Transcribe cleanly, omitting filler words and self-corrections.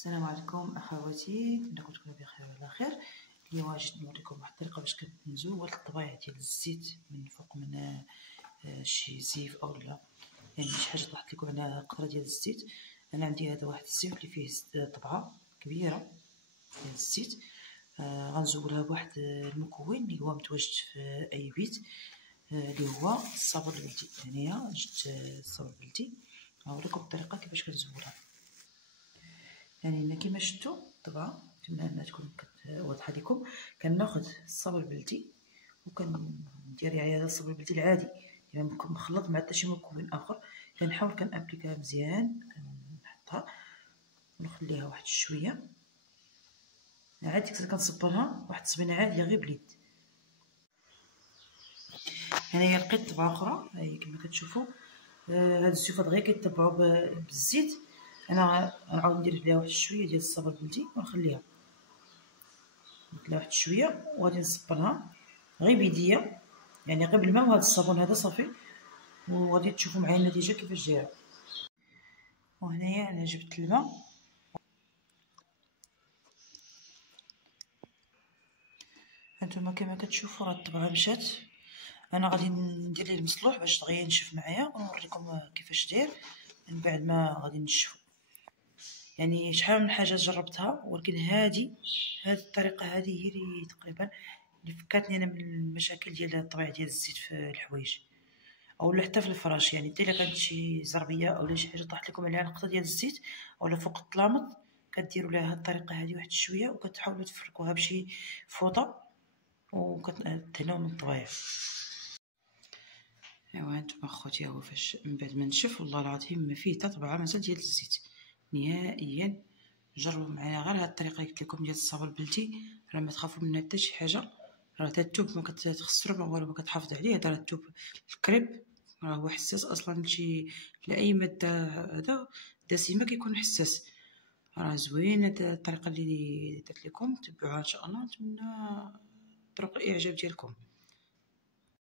السلام عليكم اخواتي، نتمنىكم تكونوا بخير وعلى خير. اليوم جيت نوريكم واحد الطريقه باش كنزول الطبايع ديال الزيت من فوق من شي زيف او لا يعني شي حاجه طلعت لكم على قطره ديال الزيت. انا عندي هذا واحد الزيف اللي فيه طبعه كبيره ديال الزيت. غنزولها بواحد المكون اللي هو متواجد في اي بيت، اللي هو الصابون البلدي. هنايا جبت الصابون البلدي، غنوريكم الطريقه كيفاش كنزولها. يعني كما شفتوا الطبعه، نتمنى انها تكون واضحه لكم. كناخذ الصابون البلدي وكندير عليه هذا الصابون البلدي العادي، يعني مخلط مع حتى شي مكون اخر. كنحاول كنابليكها مزيان، كنحطها ونخليها واحد شويه عاد كنصبرها واحد الصبينه عاديه غير باليد. هنايا لقيت طبعه اخرى هي كما كتشوفوا. هاد الزيوفات غير كيطبعوا بالزيت. انا غنعاود ندير عليها واحد شويه ديال الصابون البلدي ونخليها واحد شويه، وغادي نصبرها غير بيديا، يعني غير بالماء وهذا الصابون هذا صافي، وغادي تشوفوا معايا النتيجه كيفاش دايره. وهنايا انا جبت الماء، هانتوما كما كتشوفوا راه الطبعه مشات. انا غادي ندير ليه المصلوح باش دغيا ينشف معايا ونوريكم كيفاش داير من بعد ما غادي نشفو. يعني شحال من حاجه جربتها، ولكن هذه الطريقه هذه هي اللي تقريبا اللي فكاتني انا من المشاكل ديال الطبيعه ديال الزيت في الحوايج او حتى في الفراش. يعني حتى الا كانت شي زربيه او شي حاجه طاحت لكم عليها نقطه ديال الزيت او فوق الطلامط، كديروا لها هاد الطريقه هذه واحد شويه وكتحاولوا تفركوها بشي فوطه وكتدهنوا من الطبايع. ايوا هانتوما اخوتي، هو فاش من بعد ما نشف والله العظيم ما فيه حتى طبعه مازال ديال الزيت نهائيا. جربوا معايا غير هاد الطريقه اللي قلت لكم ديال الصابون البلدي، راه ما تخافوا منها حتى شي حاجه. راه حتى الثوب ما كتخسروا ما والو، ما كتحافظ عليه. هذا الثوب الكريب راه هو حساس اصلا لاي ماده هذا دسمه كيكون حساس. راه زوينه الطريقه اللي درت لكم، تبعوها ان شاء الله. نتمنى طرق الاعجاب ديالكم.